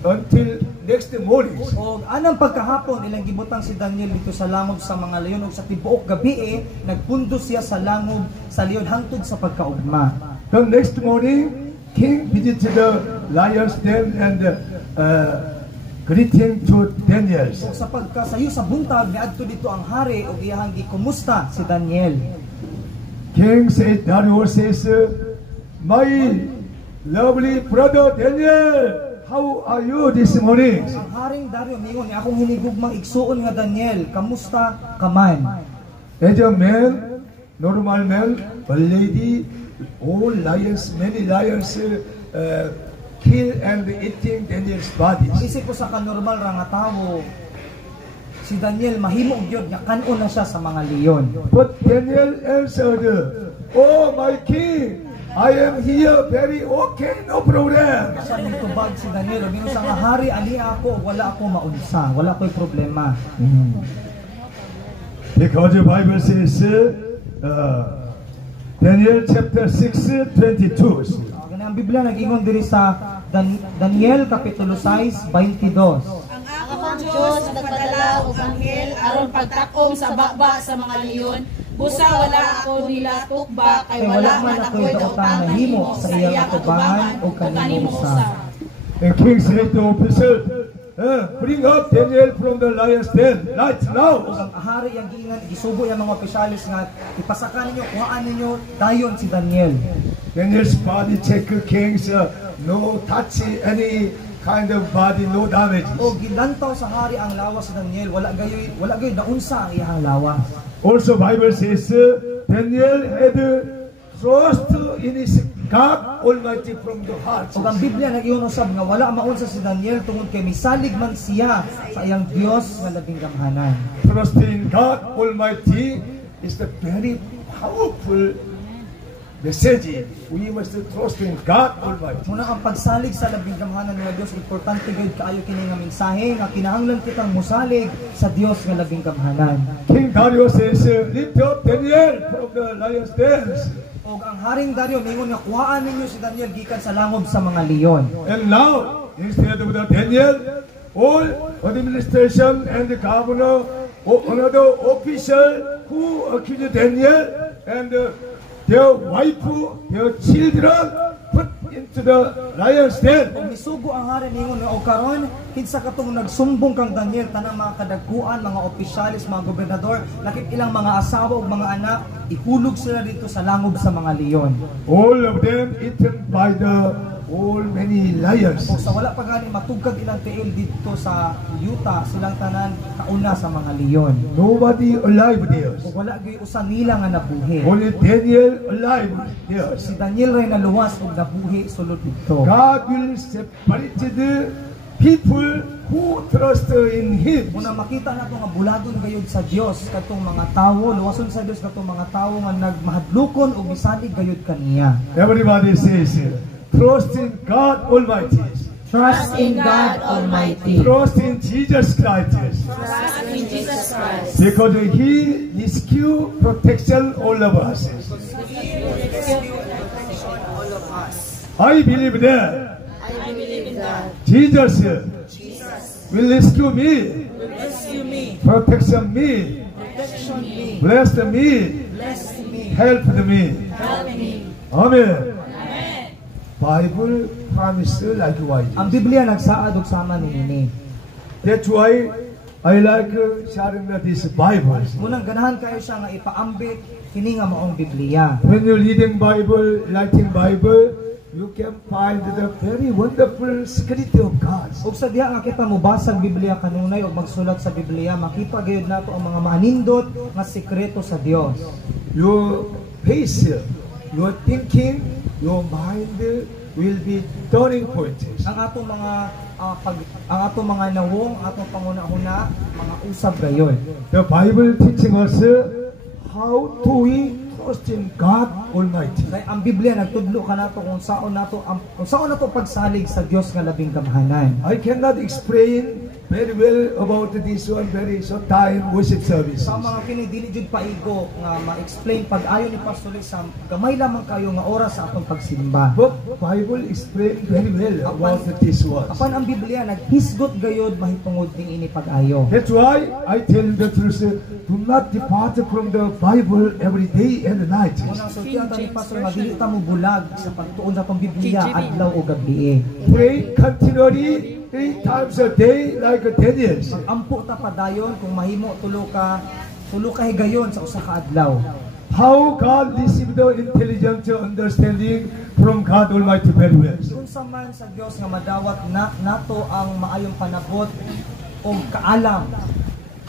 until next morning. O anang pagkahapon ilang gibutang si Daniel dito sa langob sa mga leon ug sa tibuok gabi nagpundos siya sa langob sa leon hangtod sa pagkaugma. The next morning, king visited the lion's den and greeting to Daniel. O sa pagkasayo sa buntag niadto dito ang hari ug iyang gikumusta si Daniel. King said, Dario says, my lovely brother Daniel, how are you this morning? Ang Haring Dario mingon ni akong hinigugmang igsuon nga Daniel, kamusta ka man? As a man, normal man, a lady, all lions, many lions kill and eating Daniel's body. Isip ko sa kanormal ra nga tawo, si Daniel mahimo gyud nga kanon na siya sa mga leon. But Daniel answered, oh my king, I am here very okay, no problem. Sa nitubag si Daniel, mingon sa nga hari ani ako wala ako maunsa, wala ko'y problema. Because the Bible says, Daniel chapter 6, 22. Ang Biblia nag-ingon diri sa Daniel kapitulo 6, 22. Ang akong Dios nagpadala og anghel aron pagtakom sa baba sa mga leon. Busa wala ako nila tukba kay wala man ako'y daotang nahimo sa iyang atubangan o kanimo usab. And king said to officer, bring up Daniel from the lion's den right now. Ug ang hari yang giingan gisubo yang mga opisyalis nga ipasakan ninyo, kuhaan ninyo dayon si Daniel. Daniel's body check kings, no touch any kind of body, no damage. O gilantaw sa hari ang lawas si Daniel, wala gayoy naunsa ang iyang lawas. Also Bible says Daniel had trust in his God Almighty from the heart. Ug ang Biblia nag-iyon usab nga wala maunsa si Daniel tungod kay misalig man siya sa iyang Dios nga labing gamhanan. Trust in God Almighty is the very powerful message. We must trust in God Almighty. Muna ang pagsalig sa labing gamhanan nga Dios, importante gyud kaayo kini nga mensahe nga kinahanglan kitang musalig sa Dios nga labing gamhanan. King Darius says, lift up Daniel from the lion's den. Og ang Haring Dario ningon nga kuhaan ninyo si Daniel gikan sa langob sa mga leon. And now, instead of the Daniel, all administration and the governor, another official who accused Daniel and their wife, their children, put into the lion's den. Og misugo ang hari ningon nga og karon kinsa katong nagsumbong kang Daniel tanang mga kadagkuan, mga opisyalis, mga gobernador, lakip ilang mga asawa ug mga anak, ihulog sila dito sa langob sa mga leon. All of them eaten by the all many lions. O sa wala pa gani matugkad ilang tiil dito sa yuta, silang tanan kauna sa mga leon. Nobody alive there. O wala gyud usa nila nga nabuhi. Only Daniel alive there. Si Daniel ray naluwas ug nabuhi sulod dito. God will separate the people who trust in Him. Muna makita nato nga buladon gayud sa Dios katong mga tawo, luwason sa Dios katong mga tawo nga nagmahadlokon ug misalig gayud kaniya. Everybody says, trust in God Almighty. Trust in God Almighty. Trust in Jesus Christ. Trust in Jesus Christ. Because He rescue protection all of us. I believe that I believe that Jesus will rescue me, rescue me, protection me, protection me, bless me, bless me, help me. help me. Amen. Amen. Bible promise likewise. Ang Biblia nagsaad og sama niini. That's why I like sharing this Bible. Munang ganahan kayo siya nga ipaambit kini nga maong Biblia. When you're reading Bible, writing Bible, you can find the very wonderful secret of God. Ug sa diha nga kita mobasag Biblia kanunay ug magsulat sa Biblia, makita gayud nato ang mga maanindot nga sekreto sa Dios. Your face, your thinking, your mind will be turning points. Ang atong mga ang atong mga nawong, atong panguna-una, mga usab gayon. The Bible teaching us how to we trust in God Almighty. Kay ang Biblia nagtudlo kanato kung saon nato pagsalig sa Dios nga labing gamhanan. I cannot explain very well about this one very short time worship service. Sa mga kini dili jud paigo nga ma-explain pag-ayo ni Pastor sa gamay lamang kayo nga oras sa atong pagsimba. But Bible explain very well about this one. Apan ang Biblia naghisgot gayud mahitungod ning ini pag-ayo. That's why I tell the truth, do not depart from the Bible every day and night. Unang sultihan ta ni Pastor nga dili ta mo bulag sa pagtuon sa atong Biblia adlaw ug gabi. Pray continually 3 times a day like Daniel. Ampo ta padayon kung mahimo tulo ka higayon sa usa ka adlaw. How God received the intelligent understanding from God Almighty very well. Unsa man sa Dios nga madawat nato ang maayong panabot o kaalam.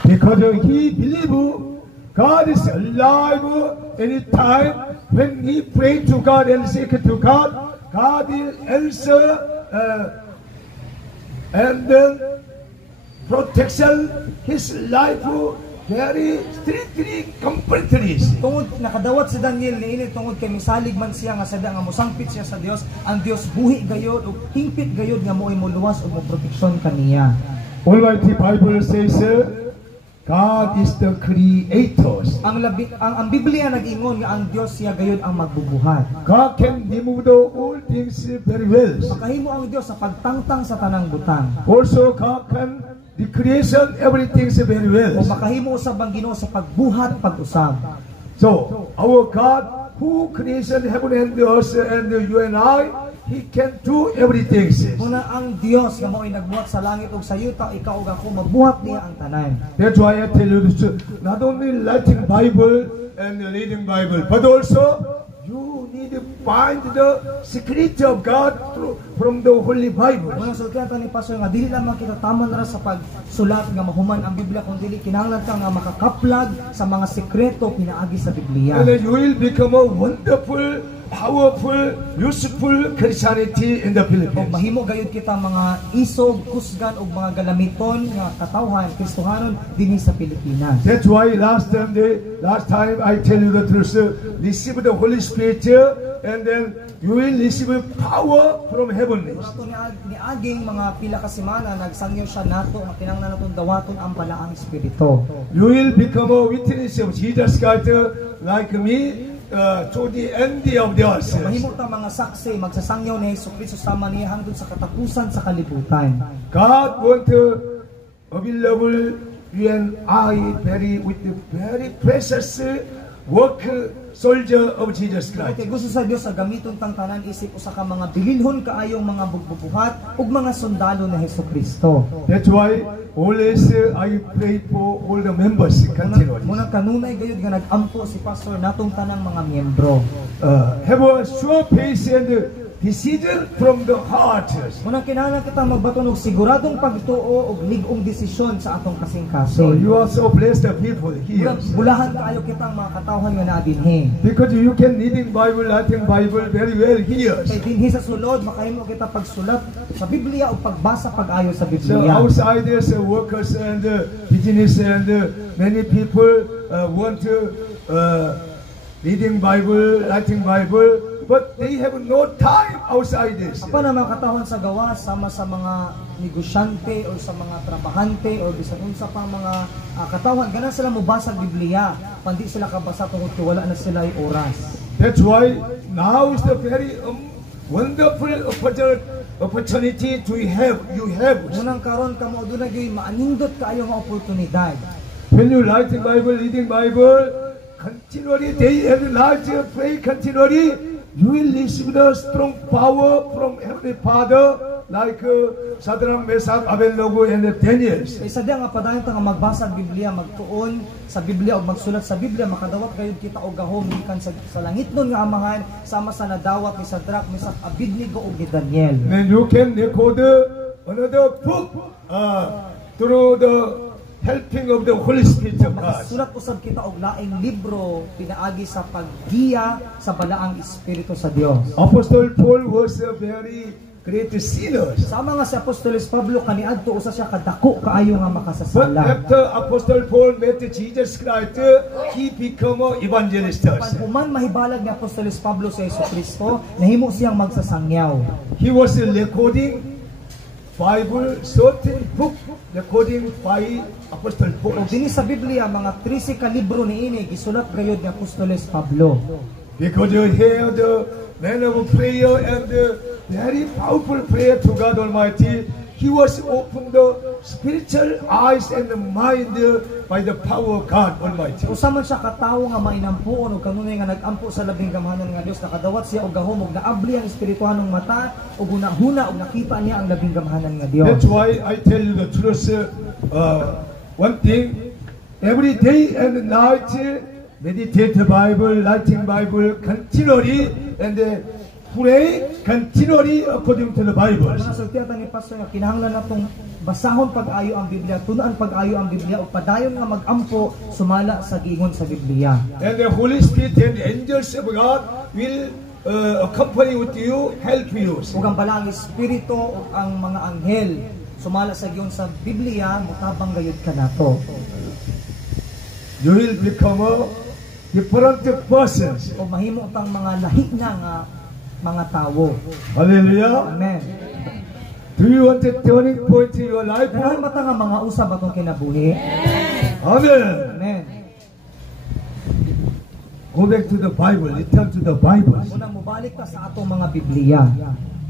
Because he believe God is alive anytime. When he pray to God and seek to God, God will answer and protection his life very strictly, completely. Tungod nakadawat si Daniel niini tungod kay misalig man siya nga sada nga mosangpit siya sa Dios, ang Dios buhi gayud ug hingpit gayud nga mo'y moluwas ug moproteksyon kaniya. Almighty Bible says God is the creator. Ang Biblia nag-ingon nga ang Dios siya gayud ang magbubuhat. God can remove all things very well. Makahimo ang Dios sa pagtangtang sa tanang butang. Also God can the creation, everything is very well. O makahimo usab ang Ginoo sa pagbuhat pag-usab. So, our God, who created heaven and the earth and you and I, He can do everything. Muna ang Dios nga mao'y nagbuhat sa langit ug sa yuta, ikaw ug ako mabuhat niya ang tanan. That's why I tell you this, not only writing Bible and reading Bible, but also you need to find the secret of God from the Holy Bible. Muna sultihan ta ni Pastor nga dili lamang kita tamon ra sa pagsulat nga mahuman ang Biblia, kundi dili kinahanglan ka nga makakaplag sa mga sekreto pinaagi sa Biblia. And then you will become a wonderful, powerful, useful Christianity in the O Philippines. mahimo gayud kita mga isog, kusgan ug mga galamiton nga katawhan Kristohanon dinhi sa Pilipinas. That's why last time I tell you the truth, receive the Holy Spirit and then you will receive power from heaven. Ato ni aging mga pila ka semana nagsangyo siya nato nga kinahanglan naton dawaton ang balaang espiritu. You will become a witness of Jesus Christ like me to the end of the earth. Mahimo ta mga saksi magsasangyaw ni Hesukristo sama niya hangtod sa katapusan sa kalibutan. God want to available you and I with the very precious work soldier of Jesus Christ. Kay gusto sa Dios sa gamiton tang tanan isip usa ka mga bililhon kaayong mga bugbubuhat ug mga sundalo ni Hesukristo. That's why always I pray for all the members continually. Muna kanunay gayud nga nagampo si pastor natong tanang mga miyembro. Have a sure faith and decision from the heart. Muna kinahanglan kita magbaton og siguradong pagtuo ug lig-ong desisyon sa atong So kasing-kasing. you are so blessed people here. Bulahan kaayo kitang mga katawhan nga naa dinhi. Because you can reading Bible, writing Bible very well here. Kay dinhi sa sulod makahimo kita pagsulat sa Biblia o pagbasa pag-ayo sa So Biblia. outsiders, workers and business and many people want to reading Bible, writing Bible, but they have no time outside this. Apa na mga katawhan sa gawas sama sa mga negosyante o sa mga trabahante o bisan unsa pa mga katawhan gana sila mobasa ang Biblia pandi sila kabasa tungod kay wala na sila oras. That's why now is the very wonderful opportunity to have. You have. Munang karon kamo aduna gyud maanindot kaayo nga oportunidad. When you writing Bible, reading Bible, continually day and night pray continually, you will receive the strong power from Heavenly Father like Shadrach, Meshach, Abednego and Daniel. Kay sadya nga padayon ta nga magbasa ang Biblia, magtuon sa Biblia o magsulat sa Biblia, makadawat gayud kita og gahom gikan sa langitnon nga amahan sama sa nadawat ni Shadrach, Meshach, Abednego ug ni Daniel. Then you can record another book through the helping of the Holy Spirit of God. Makasulat usab kita og laing libro pinaagi sa paggiya sa balaang espiritu sa Dios. Apostle Paul was a very great sinner. Sama nga si Apostoles Pablo kaniadto usa siya kadako kaayo nga But makasasala. after Apostle Paul met Jesus Christ, he became an evangelist. Paghuman mahibalag ni Apostoles Pablo sa Hesukristo, nahimo siyang magsasangyaw. He was recording Bible, certain book recording by Apostle Paul. O dinhi sa Biblia mga 13 ka libro niini gisulat gayud ni Apostoles Pablo. Because you hear the man of prayer and the very powerful prayer to God Almighty, he was opened the spiritual eyes and the mind by the power of God Almighty. Usa man siya katawo nga mainampuon ug kanunay nga nagampo sa labing gamhanan nga Dios, nakadawat siya og gahom ug naabli ang espirituhanong mata ug hunahuna ug nakita niya ang labing gamhanan nga Dios. That's why I tell you the truth. One thing, every day and night, meditate the Bible, writing Bible continually, and pray continually according to the Bible. Mga sultihan ni Pastor nga kinahanglan natong basahon pag-ayo ang Biblia, tunaan pag-ayo ang Biblia ug padayon nga magampo sumala sa giingon sa Biblia. And the Holy Spirit and the angels of God will accompany with you, help you. Ug ang balaang espiritu ug ang mga anghel sumala sa giingon sa Biblia mutabang gayud kanato. You will become a different person. O mahimo tang mga lahi na nga mga tawo. Hallelujah. Amen. Do you want a turning point in your life? Kailan ba ta nga mga usab atong kinabuhi? Amen. Amen. Go back to the Bible. Return to the Bible. Unang mubalik ta sa atong mga Biblia.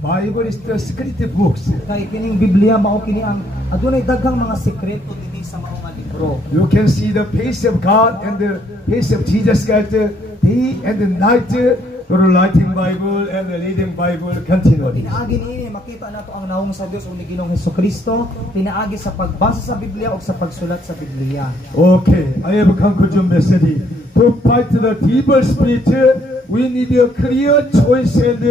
Bible is the secret books. Kay kining Biblia mao kini ang adunay daghang mga sekreto dinhi sa mao nga libro. You can see the face of God and the face of Jesus Christ day and the night through writing Bible and reading Bible continually. Pinaagi niini makita nato ang naong sa Dios ug ni Ginoong Hesukristo pinaagi sa pagbasa sa Biblia ug sa pagsulat sa Biblia. Okay, I have a conclusion message. To fight the evil spirit, we need a clear choice and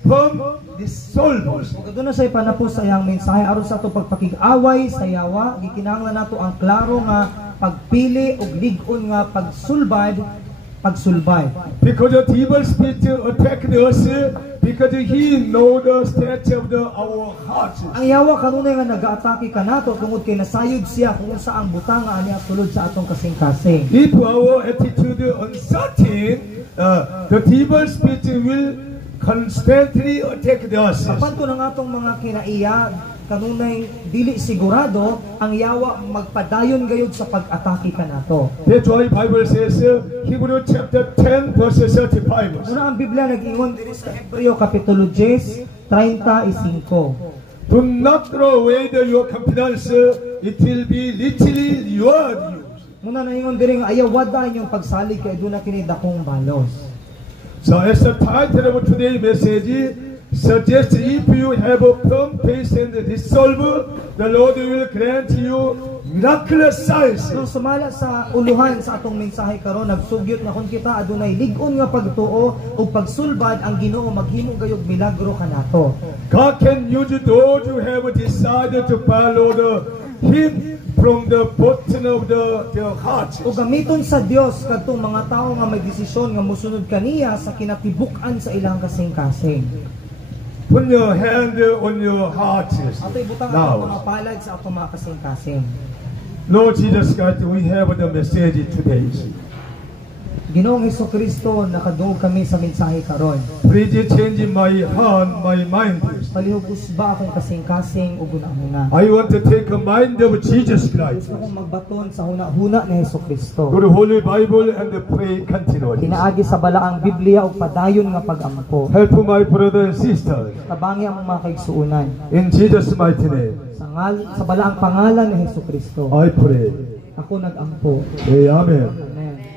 firm resolve. Ug aduna say panapos sa iyang mensahe aron sa ato pagpakig-away sa yawa gikinahanglan nato ang klaro nga pagpili ug lig-on nga pagsulbad. Because the evil spirit attacked us, because he know the state of our hearts. Ang yawa kanunay nga nagaatake kanato tungod kay nasayod siya kung unsa ang butang nga ani sulod sa atong kasing-kasing. If our attitude uncertain, the evil spirit will constantly attack us. Kapanto ng atong mga kinaiya kanunay dili sigurado ang yawa magpadayon gayud sa pag-atake kanato. That's why Bible says Hebrew chapter 10 verse 35. Una ang Biblia nag-ingon diri sa Hebreo kapitulo 10 35. Do not throw away your confidence, it will be literally reward you. Muna naingon diri nga ayaw wada inyong pagsalig kay aduna kini dakong balos. So as the title of today's message suggests, if you have a firm faith and resolve, the Lord will grant you miraculous signs. Nung sumala sa uluhan sa atong mensahe karon nagsugyot na kung kita adunay lig-on nga pagtuo ug pagsulbad ang Ginoo maghimo gayog milagro kanato. God can use those who have decided to follow Him from the bottom of their hearts. O gamiton sa Dios kadtong mga tawo nga may desisyon nga mosunod kaniya sa kinatibuk-an sa ilang kasing-kasing. Put your hand on your heart Ato'y butang atong mga now. palad sa atong mga kasing-kasing. Lord Jesus Christ, we have the message today. Ginoong Hesukristo, nakadungog kami sa mensahe karon. Please change my heart, my mind. Palihugos ba akong kasing-kasing ug una-una? I want to take a mind of Jesus Christ. Gusto kong magbaton sa huna-huna ni Hesukristo. Go to Holy Bible and pray continually. Kinaagi sa balaang Biblia ug padayon nga pag-ampo. Help my brother and sister. Tabangi ang mga kaigsuunan. In Jesus' mighty name, Sa balaang pangalan ni Hesukristo. I pray. Ako nag-ampo. Amen. Amen.